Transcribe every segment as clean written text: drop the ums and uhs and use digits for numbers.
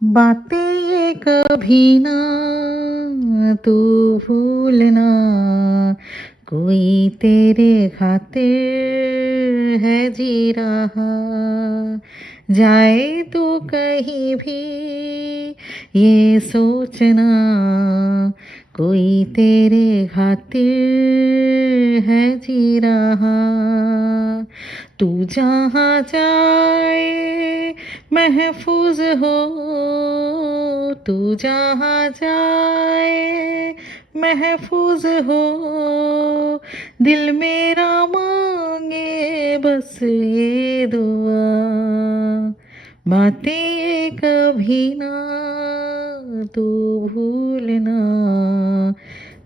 बातें ये कभी ना तू भूलना, कोई तेरे खातिर है जी रहा। जाए तू कहीं भी ये सोचना, कोई तेरे खातिर है जी रहा। तू जहाँ जाए महफूज हो, तू जहाँ जाए महफूज हो। दिल मेरा मांगे बस ये दुआ, बातें कभी ना तू भूलना,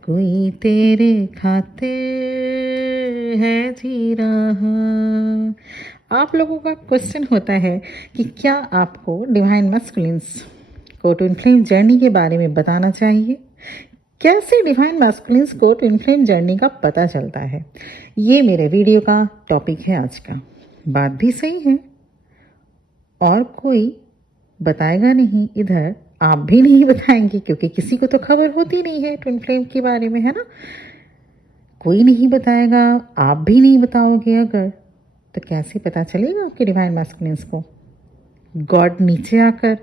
कोई तेरे खातिर है जी रहा। आप लोगों का क्वेश्चन होता है कि क्या आपको डिवाइन मैस्कुलिन्स को ट्विन फ्लेम जर्नी के बारे में बताना चाहिए। कैसे डिवाइन मैस्कुलिन्स को ट्विन फ्लेम जर्नी का पता चलता है, ये मेरे वीडियो का टॉपिक है आज का। बात भी सही है, और कोई बताएगा नहीं इधर, आप भी नहीं बताएंगे, क्योंकि किसी को तो खबर होती नहीं है ट्विन फ्लेम के बारे में, है ना। कोई नहीं बताएगा, आप भी नहीं बताओगे अगर, तो कैसे पता चलेगा आपके डिवाइन मैस्कुलिन्स को। गॉड नीचे आकर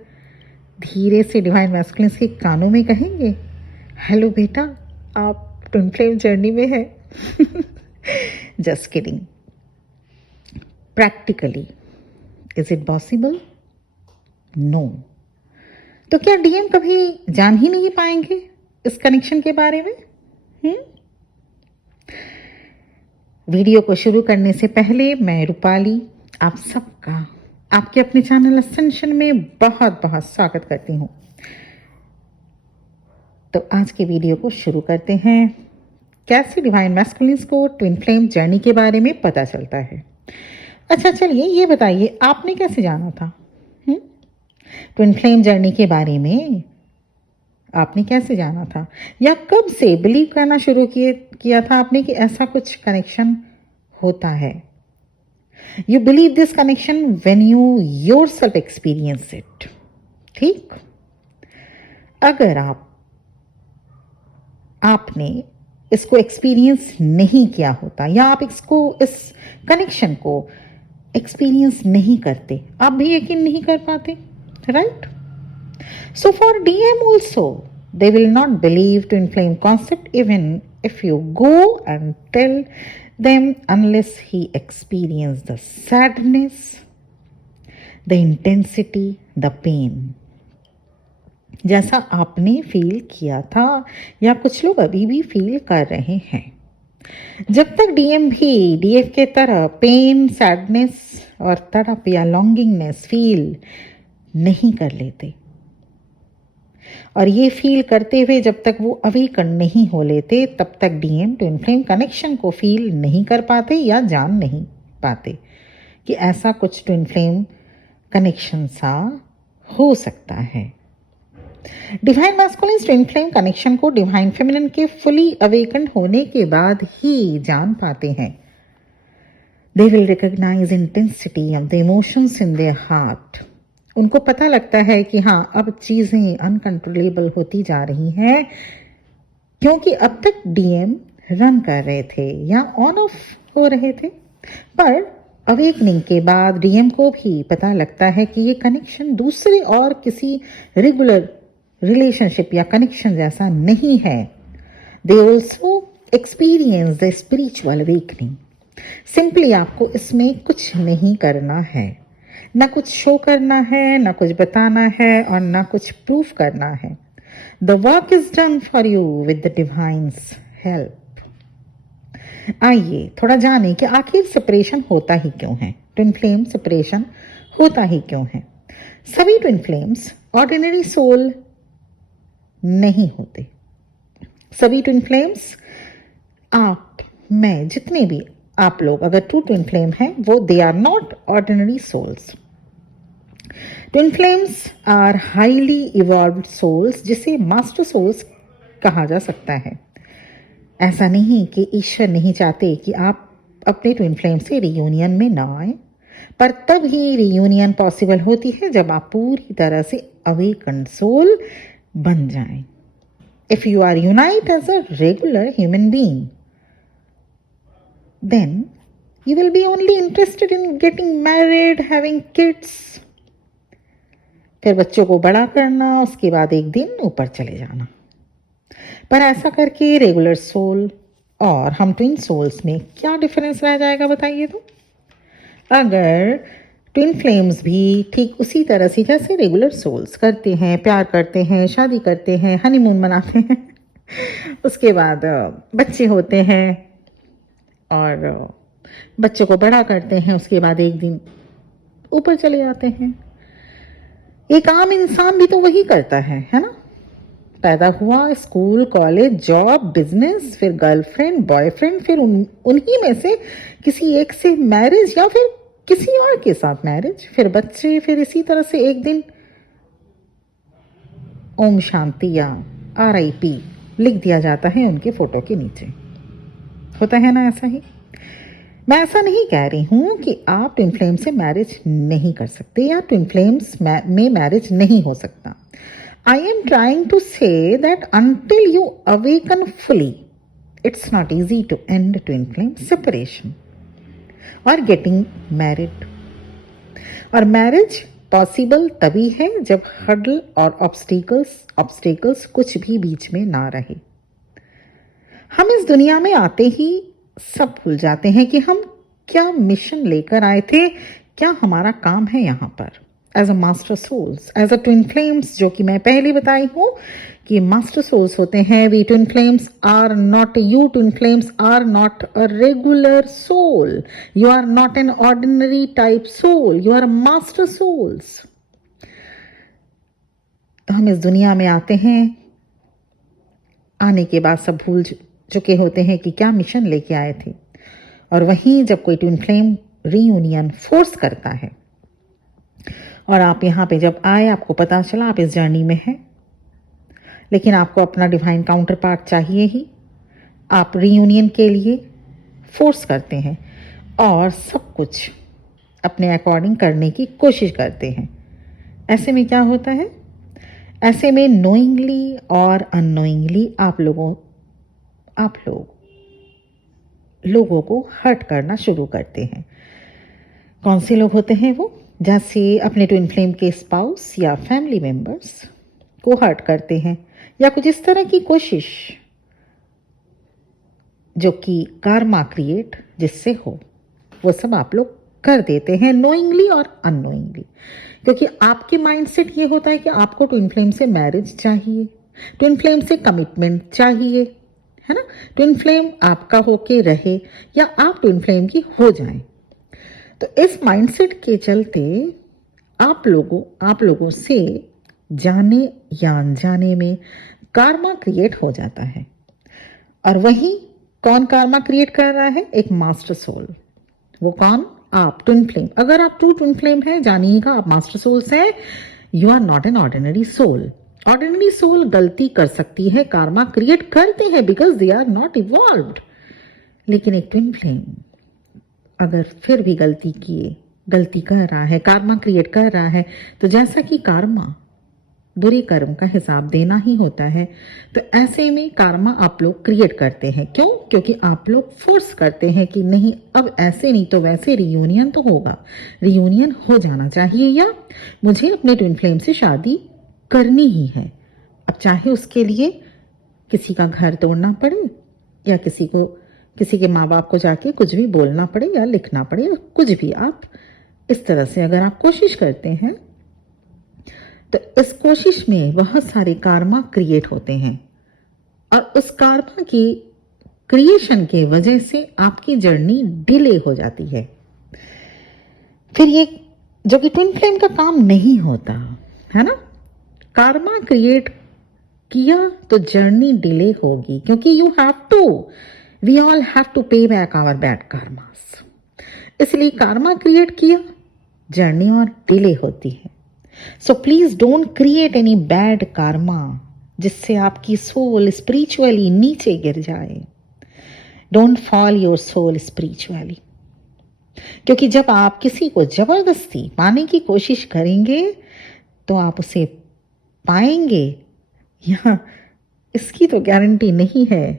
धीरे से डिवाइन मैस्कुलिन्स के कानों में कहेंगे, हेलो बेटा, आप ट्विन फ्लेम जर्नी में है। Just kidding. Practically is it possible? No. तो क्या डीएम कभी जान ही नहीं पाएंगे इस कनेक्शन के बारे में? वीडियो को शुरू करने से पहले मैं रूपाली आप सबका आपके अपने चैनल असेंशन में बहुत बहुत स्वागत करती हूँ। तो आज के वीडियो को शुरू करते हैं। कैसे डिवाइन मैस्कुलिन्स को ट्विन फ्लेम जर्नी के बारे में पता चलता है। अच्छा चलिए ये बताइए, आपने कैसे जाना था ट्विन फ्लेम जर्नी के बारे में? आपने कैसे जाना था, या कब से बिलीव करना शुरू किया था आपने कि ऐसा कुछ कनेक्शन होता है? You believe this connection when you yourself experience it. ठीक, अगर आपने इसको एक्सपीरियंस नहीं किया होता, या आप इस कनेक्शन को एक्सपीरियंस नहीं करते, आप भी यकीन नहीं कर पाते, right? So for DM also, they will not believe twin flame concept even if you go and tell them, unless he experience the sadness, the intensity, the pain. जैसा आपने फील किया था, या कुछ लोग अभी भी फील कर रहे हैं। जब तक डीएम भी डीएफ के तरह पेन, सैडनेस और तड़प या लॉन्गिंगनेस फील नहीं कर लेते, और ये फील करते हुए जब तक वो अवेकन नहीं हो लेते, तब तक डीएम ट्विन फ्लेम कनेक्शन को फील नहीं कर पाते या जान नहीं पाते कि ऐसा कुछ ट्विन फ्लेम कनेक्शन सा हो सकता है। Divine masculine twin flame connection को डिवाइन फेमिनिन के फुली अवेकन होने के बाद ही जान पाते हैं। They will recognise intensity of the emotions in their heart. उनको पता लगता है कि हाँ, अब चीज़ें अनकंट्रोलेबल होती जा रही हैं, क्योंकि अब तक डीएम रन कर रहे थे या ऑन ऑफ हो रहे थे। पर अवेकनिंग के बाद डीएम को भी पता लगता है कि ये कनेक्शन दूसरे और किसी रेगुलर रिलेशनशिप या कनेक्शन जैसा नहीं है। They also experience the spiritual awakening. Simply आपको इसमें कुछ नहीं करना है, ना कुछ शो करना है, ना कुछ बताना है, और ना कुछ प्रूफ करना है। The work is done for you with the divine's help. आइए थोड़ा जाने कि आखिर सेपरेशन होता ही क्यों है, ट्विन फ्लेम सेपरेशन होता ही क्यों है। सभी ट्विन फ्लेम्स ऑर्डिनरी सोल नहीं होते। सभी ट्विन फ्लेम्स, आप, मैं, जितने भी आप लोग अगर ट्रू ट्विन फ्लेम हैं, वो they are not ordinary souls. Twin flames are highly evolved souls, जिसे मास्टर सोल्स कहा जा सकता है। ऐसा नहीं कि ईश्वर नहीं चाहते कि आप अपने ट्विन फ्लेम से रियूनियन में ना आए, पर तब ही रियूनियन पॉसिबल होती है जब आप पूरी तरह से अवेकन सोल बन जाएं. If you are unite as a regular human being, then you will be only interested in getting married, having kids. फिर बच्चों को बड़ा करना, उसके बाद एक दिन ऊपर चले जाना. पर ऐसा करके रेगुलर सोल और हम ट्विन सोल्स में क्या डिफरेंस रह जाएगा बताइए तो. अगर ट्विन फ्लेम्स भी ठीक उसी तरह से जैसे रेगुलर सोल्स करते हैं, प्यार करते हैं, शादी करते हैं, हनीमून मनाते हैं, उसके बाद बच्चे होते हैं और बच्चों को बड़ा करते हैं, उसके बाद एक दिन ऊपर चले जाते हैं. एक आम इंसान भी तो वही करता है ना. पैदा हुआ, स्कूल, कॉलेज, जॉब, बिजनेस, फिर गर्लफ्रेंड, बॉयफ्रेंड, फिर उन्हीं में से किसी एक से मैरिज या फिर किसी और के साथ मैरिज, फिर बच्चे, फिर इसी तरह से एक दिन ओम शांति या RIP लिख दिया जाता है उनके फोटो के नीचे. होता है ना ऐसा ही. मैं ऐसा नहीं कह रही हूं कि आप ट्विन फ्लेम से मैरिज नहीं कर सकते या ट्विन फ्लेम्स में मैरिज नहीं हो सकता. I am trying to say that until you awaken fully, it's not easy to end twin flame separation or getting married. और मैरिज पॉसिबल तभी है जब हर्डल और ऑब्स्टिकल्स कुछ भी बीच में ना रहे. हम इस दुनिया में आते ही सब भूल जाते हैं कि हम क्या मिशन लेकर आए थे, क्या हमारा काम है यहाँ पर. As a master souls, as a twin flames, जो कि मैं पहले बताई हूँ कि मास्टर सोल्स होते हैं. We twin flames are not, you twin flames are not a regular soul. You are not an ordinary type soul. You are master souls. तो हम इस दुनिया में आते हैं, आने के बाद सब भूल चुके होते हैं कि क्या मिशन लेके आए थे. और वहीं जब कोई ट्विन फ्लेम रीयूनियन फोर्स करता है और आप यहाँ पे जब आए, आपको पता चला आप इस जर्नी में हैं, लेकिन आपको अपना डिवाइन काउंटर पार्ट चाहिए ही. आप रीयूनियन के लिए फोर्स करते हैं और सब कुछ अपने अकॉर्डिंग करने की कोशिश करते हैं. ऐसे में क्या होता है, ऐसे में नोइंगली और अननोइंगली आप लोगों को हर्ट करना शुरू करते हैं. कौन से लोग होते हैं वो? जैसे अपने ट्विन फ्लेम के स्पाउस या फैमिली मेंबर्स को हर्ट करते हैं या कुछ इस तरह की कोशिश जो कि कार्मा क्रिएट जिससे हो, वो सब आप लोग कर देते हैं नोइंगली और अननोइंगली. क्योंकि आपके माइंडसेट ये होता है कि आपको ट्विन फ्लेम से मैरिज चाहिए, ट्विन फ्लेम से कमिटमेंट चाहिए, है ना. ट्विन फ्लेम आपका होके रहे या आप ट्विन फ्लेम की हो जाएं. तो इस माइंडसेट के चलते आप लोगों से जाने या अनजाने में कार्मा क्रिएट हो जाता है. और वही कौन कार्मा क्रिएट कर रहा है? एक मास्टर सोल. वो कौन? आप ट्विन फ्लेम. अगर आप ट्विन फ्लेम है, जानिएगा आप मास्टर सोल्स हैं. You are not an ordinary soul. Ordinary soul गलती कर सकती है, कार्मा क्रिएट करते हैं because they are not evolved. लेकिन एक ट्विन फ्लेम अगर फिर भी गलती कर रहा है, कार्मा क्रिएट कर रहा है, तो जैसा कि कार्मा बुरे कर्म का हिसाब देना ही होता है, तो ऐसे में कार्मा आप लोग क्रिएट करते हैं. क्यों? क्योंकि आप लोग फोर्स करते हैं कि नहीं, अब ऐसे नहीं तो वैसे रियूनियन तो होगा, रियूनियन हो जाना चाहिए, या मुझे अपने ट्विन फ्लेम से शादी करनी ही है. अब चाहे उसके लिए किसी का घर तोड़ना पड़े या किसी के माँ बाप को जाके कुछ भी बोलना पड़े या लिखना पड़े या कुछ भी, आप इस तरह से अगर आप कोशिश करते हैं तो इस कोशिश में बहुत सारे कार्मा क्रिएट होते हैं. और उस कार्मा की क्रिएशन के वजह से आपकी जर्नी डिले हो जाती है. फिर ये जो कि ट्विन फ्लेम का काम नहीं होता है ना. कार्मा क्रिएट किया तो जर्नी डिले होगी, क्योंकि we all have to pay back our bad karmas. इसलिए कार्मा क्रिएट किया, जर्नी और डिले होती है. So please don't create any bad karma जिससे आपकी सोल स्पिरिचुअली नीचे गिर जाए. Don't fall your soul spiritually. क्योंकि जब आप किसी को जबरदस्ती पाने की कोशिश करेंगे तो आप उसे पाएंगे, या इसकी तो गारंटी नहीं है,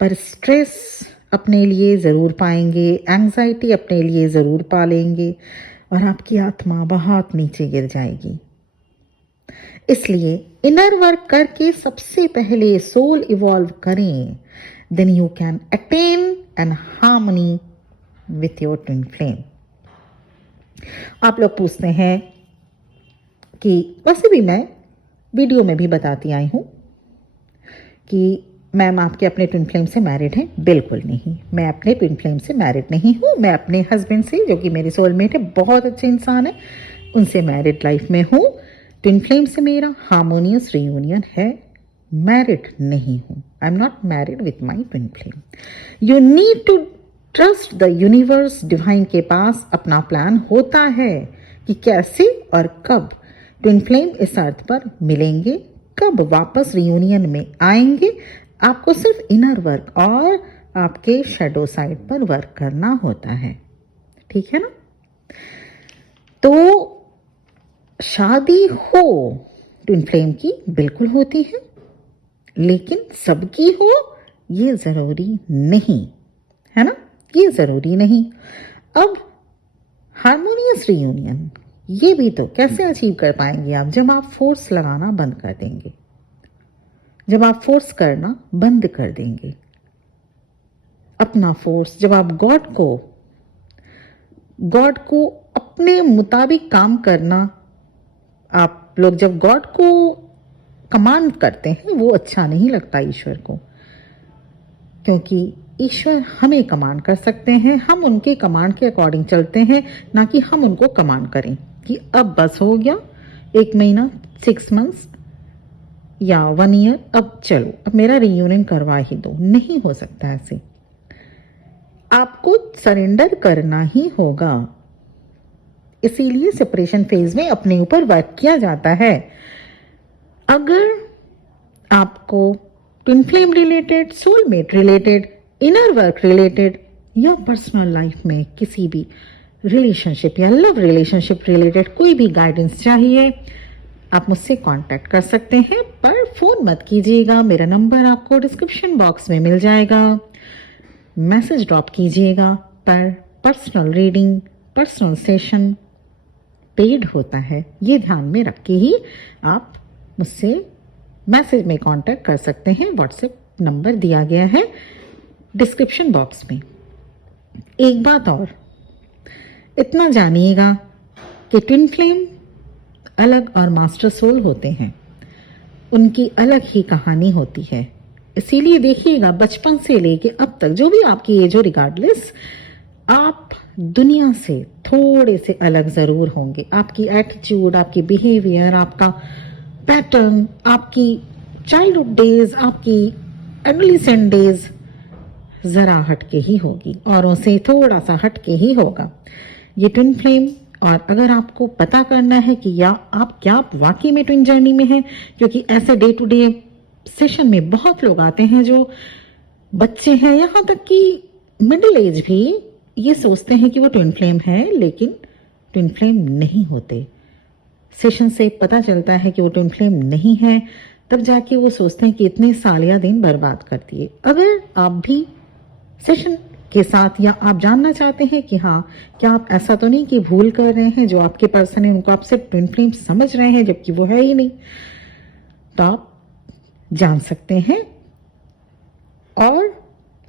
पर स्ट्रेस अपने लिए ज़रूर पाएंगे, एंग्जाइटी अपने लिए ज़रूर पा लेंगे और आपकी आत्मा बहुत नीचे गिर जाएगी। इसलिए इनर वर्क करके सबसे पहले सोल इवॉल्व करें, then you can attain an harmony with your twin flame. आप लोग पूछते हैं कि वैसे भी मैं वीडियो में भी बताती आई हूँ कि मैम आपके अपने ट्विन फ्लेम से मैरिड हैं। बिल्कुल नहीं, मैं अपने ट्विन फ्लेम से मैरिड नहीं हूँ। मैं अपने हस्बैंड से, जो कि मेरे सोलमेट है, बहुत अच्छे इंसान है, उनसे मैरिड लाइफ में हूँ। ट्विन फ्लेम से मेरा हार्मोनियस रियूनियन है, मैरिड नहीं हूँ। I am not married with my twin flame. You need to trust the universe. Divine के पास अपना प्लान होता है कि कैसे और कब ट्विन फ्लेम इस अर्थ पर मिलेंगे, कब वापस रियूनियन में आएंगे। आपको सिर्फ इनर वर्क और आपके शैडो साइड पर वर्क करना होता है, ठीक है ना। तो शादी हो ट्विन फ्लेम की बिल्कुल होती है, लेकिन सबकी हो ये ज़रूरी नहीं है ना, ये ज़रूरी नहीं। अब हार्मोनियस रियूनियन ये भी तो कैसे अचीव कर पाएंगे आप, जब आप फोर्स लगाना बंद कर देंगे, जब आप फोर्स करना बंद कर देंगे अपना फोर्स, जब आप गॉड को अपने मुताबिक काम करना, आप लोग जब गॉड को कमांड करते हैं वो अच्छा नहीं लगता ईश्वर को, क्योंकि ईश्वर हमें कमांड कर सकते हैं, हम उनके कमांड के अकॉर्डिंग चलते हैं, ना कि हम उनको कमांड करें कि अब बस हो गया 1 महीना, 6 मंथ्स या 1 ईयर, अब चलो अब मेरा रियूनियन करवा ही दो। नहीं हो सकता ऐसे, आपको सरेंडर करना ही होगा। इसीलिए सेपरेशन फेज में अपने ऊपर वर्क किया जाता है। अगर आपको twin flame related, soulmate related, inner work related या पर्सनल लाइफ में किसी भी रिलेशनशिप या लव रिलेशनशिप रिलेटेड कोई भी गाइडेंस चाहिए, आप मुझसे कांटेक्ट कर सकते हैं, पर फोन मत कीजिएगा। मेरा नंबर आपको डिस्क्रिप्शन बॉक्स में मिल जाएगा, मैसेज ड्रॉप कीजिएगा। पर personal reading, personal session paid होता है, ये ध्यान में रख के ही आप मुझसे मैसेज में कांटेक्ट कर सकते हैं। व्हाट्सएप नंबर दिया गया है डिस्क्रिप्शन बॉक्स में। एक बात और, इतना जानिएगा कि ट्विन फ्लेम अलग और मास्टर सोल होते हैं, उनकी अलग ही कहानी होती है। इसीलिए देखिएगा बचपन से लेके अब तक जो भी आपकी एज हो, रिगार्डलेस आप दुनिया से थोड़े से अलग ज़रूर होंगे। आपकी एटीट्यूड, आपकी बिहेवियर, आपका पैटर्न, आपकी चाइल्डहुड डेज, आपकी एडोलेसेंट डेज ज़रा हटके ही होगी, औरों से थोड़ा सा हटके ही होगा ये ट्विन फ्लेम। और अगर आपको पता करना है कि या आप क्या वाकई में ट्विन जर्नी में हैं, क्योंकि ऐसे डे टू डे सेशन में बहुत लोग आते हैं जो बच्चे हैं, यहाँ तक कि मिडिल एज भी ये सोचते हैं कि वो ट्विन फ्लेम है, लेकिन ट्विन फ्लेम नहीं होते। सेशन से पता चलता है कि वो ट्विन फ्लेम नहीं है, तब जाके वो सोचते हैं कि इतने साल या दिन बर्बाद कर दिए। अगर आप भी सेशन के साथ या आप जानना चाहते हैं कि हाँ क्या आप ऐसा तो नहीं कि भूल कर रहे हैं, जो आपके पर्सन है उनको आप सिर्फ ट्विन फ्लेम समझ रहे हैं जबकि वो है ही नहीं, तो आप जान सकते हैं। और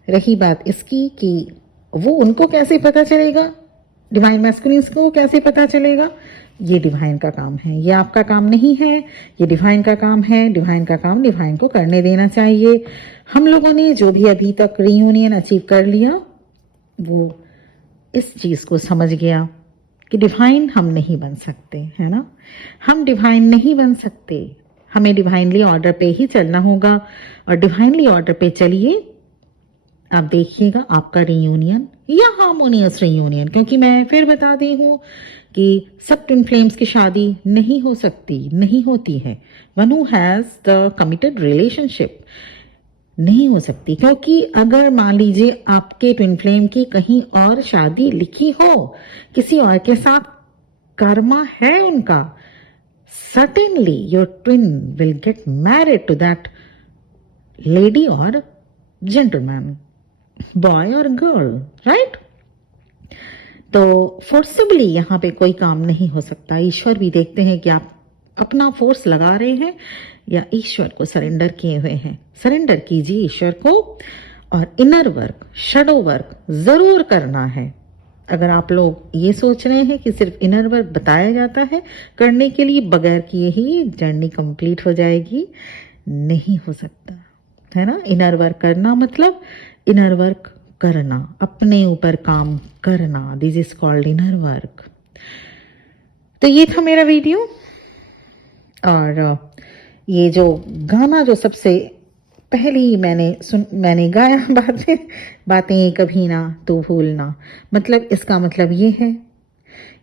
रही बात इसकी कि वो उनको कैसे पता चलेगा, डिवाइन मैस्कुलिन्स को कैसे पता चलेगा, ये डिवाइन का काम है, ये आपका काम नहीं है, ये डिवाइन का काम है। डिवाइन का काम डिवाइन को करने देना चाहिए। हम लोगों ने जो भी अभी तक रियूनियन अचीव कर लिया, वो इस चीज़ को समझ गया कि डिवाइन हम नहीं बन सकते, है ना। हम डिवाइन नहीं बन सकते, हमें डिवाइनली ऑर्डर पे ही चलना होगा। और डिवाइनली ऑर्डर पे चलिए, आप देखिएगा आपका रियूनियन या हार्मोनियस रियूनियन, क्योंकि मैं फिर बता दी हूँ कि सब ट्विन फ्लेम्स की शादी नहीं हो सकती, नहीं होती है। One who has the committed relationship नहीं हो सकती, क्योंकि अगर मान लीजिए आपके ट्विन फ्लेम की कहीं और शादी लिखी हो, किसी और के साथ कर्मा है उनका, certainly your twin will get married to that lady or gentleman, boy or girl, right? तो फोर्सिबली यहाँ पे कोई काम नहीं हो सकता। ईश्वर भी देखते हैं कि आप अपना फोर्स लगा रहे हैं या ईश्वर को सरेंडर किए हुए हैं। सरेंडर कीजिए ईश्वर को, और इनर वर्क, शैडो वर्क जरूर करना है। अगर आप लोग ये सोच रहे हैं कि सिर्फ इनर वर्क बताया जाता है करने के लिए, बगैर किए ही जर्नी कंप्लीट हो जाएगी, नहीं हो सकता, है ना। इनर वर्क करना मतलब इनर वर्क करना, अपने ऊपर काम करना, this is called inner work. तो ये था मेरा वीडियो, और ये जो गाना जो सबसे पहले ही मैंने गाया, बातें कभी ना तो भूलना, मतलब इसका मतलब ये है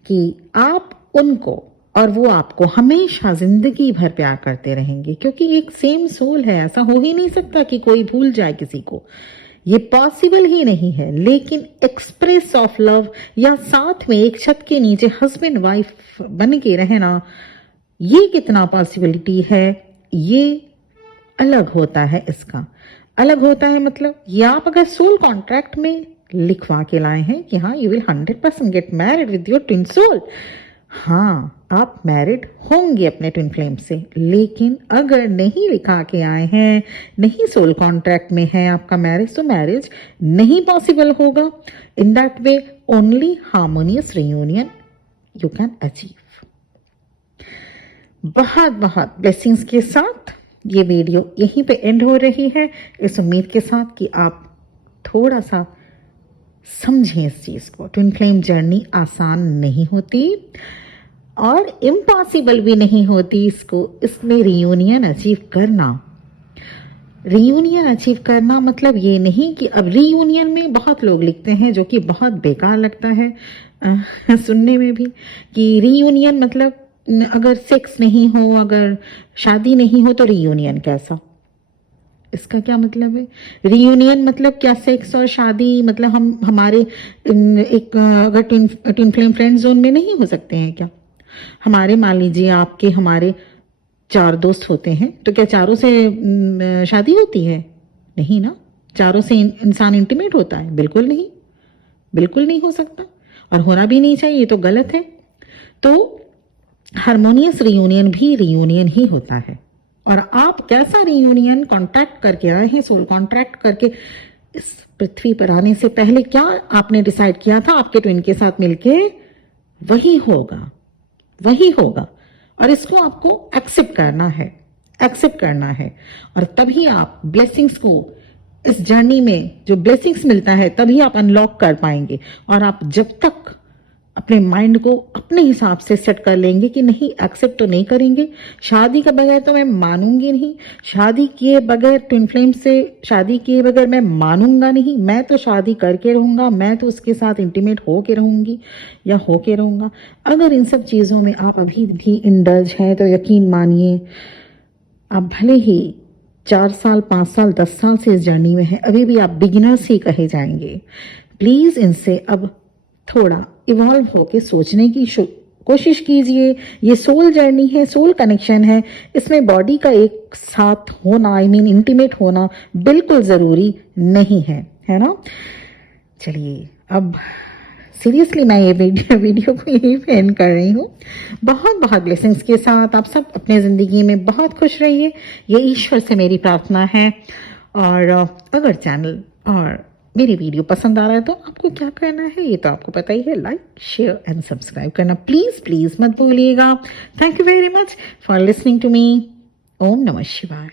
कि आप उनको और वो आपको हमेशा जिंदगी भर प्यार करते रहेंगे, क्योंकि एक सेम सोल है। ऐसा हो ही नहीं सकता कि कोई भूल जाए किसी को, ये पॉसिबल ही नहीं है। लेकिन एक्सप्रेस ऑफ लव या साथ में एक छत के नीचे हस्बैंड वाइफ बन के रहना, ये कितना पॉसिबिलिटी है, ये अलग होता है। इसका अलग होता है मतलब, ये आप अगर सोल कॉन्ट्रैक्ट में लिखवा के लाए हैं कि हाँ you will 100% get married with your twin soul, हाँ आप मैरिड होंगे अपने ट्विन फ्लेम से। लेकिन अगर नहीं लिखा के आए हैं, नहीं सोल कॉन्ट्रैक्ट में है आपका मैरिज, तो मैरिज नहीं पॉसिबल होगा। In that way only harmonious reunion you can achieve. बहुत बहुत ब्लेसिंग्स के साथ ये वीडियो यहीं पे एंड हो रही है, इस उम्मीद के साथ कि आप थोड़ा सा समझें इस चीज़ को। ट्विन फ्लेम जर्नी आसान नहीं होती और इम्पॉसिबल भी नहीं होती इसमें रियूनियन अचीव करना। रियूनियन अचीव करना मतलब ये नहीं कि अब रियूनियन में बहुत लोग लिखते हैं, जो कि बहुत बेकार लगता है सुनने में भी, कि रियूनियन मतलब अगर सेक्स नहीं हो, अगर शादी नहीं हो तो रियूनियन कैसा, इसका क्या मतलब है? रियूनियन मतलब क्या सेक्स और शादी मतलब हम हमारे एक अगर ट्विन फ्लेम फ्रेंड जोन में नहीं हो सकते हैं क्या? हमारे मान लीजिए आपके हमारे 4 दोस्त होते हैं, तो क्या चारों से शादी होती है? नहीं ना। चारों से इंसान इंटीमेट होता है? बिल्कुल नहीं, बिल्कुल नहीं हो सकता, और होना भी नहीं चाहिए, तो गलत है। तो हार्मोनियस रियूनियन भी रियूनियन ही होता है। और आप कैसा रियूनियन कॉन्ट्रैक्ट करके आए हैं, सोल कॉन्ट्रैक्ट करके इस पृथ्वी पर आने से पहले क्या आपने डिसाइड किया था आपके ट्विन के साथ मिलके, वही होगा, वही होगा। और इसको आपको एक्सेप्ट करना है, एक्सेप्ट करना है, और तभी आप ब्लेसिंग्स को इस जर्नी में जो ब्लेसिंग्स मिलता है तभी आप अनलॉक कर पाएंगे। और आप जब तक अपने माइंड को अपने हिसाब से सेट कर लेंगे कि नहीं एक्सेप्ट तो नहीं करेंगे, शादी के बगैर तो मैं मानूंगी नहीं, शादी किए बगैर ट्विन फ्लेम से शादी किए बगैर मैं मानूंगा नहीं, मैं तो शादी करके रहूंगा, मैं तो उसके साथ इंटीमेट हो के रहूंगी या हो के रहूंगा। अगर इन सब चीज़ों में आप अभी भी इंडल्ज हैं तो यकीन मानिए आप भले ही 4 साल 5 साल 10 साल से इस जर्नी में हैं, अभी भी आप बिगिनर्स ही कहे जाएंगे। प्लीज़ इनसे अब थोड़ा इवॉल्व होके सोचने की कोशिश कीजिए। ये सोल जर्नी है, सोल कनेक्शन है, इसमें बॉडी का एक साथ होना, आई मीन इंटीमेट होना बिल्कुल ज़रूरी नहीं है, है ना। चलिए अब सीरियसली मैं ये वीडियो को यहीं पे एंड कर रही हूँ। बहुत बहुत ब्लेसिंग्स के साथ आप सब अपने ज़िंदगी में बहुत खुश रहिए, ये ईश्वर से मेरी प्रार्थना है। और अगर चैनल और मेरी वीडियो पसंद आ रहा है तो आपको क्या करना है ये तो आपको पता ही है, लाइक शेयर एंड सब्सक्राइब करना प्लीज़ प्लीज़ मत भूलिएगा। Thank you very much for listening to me. ओम नमः शिवाय।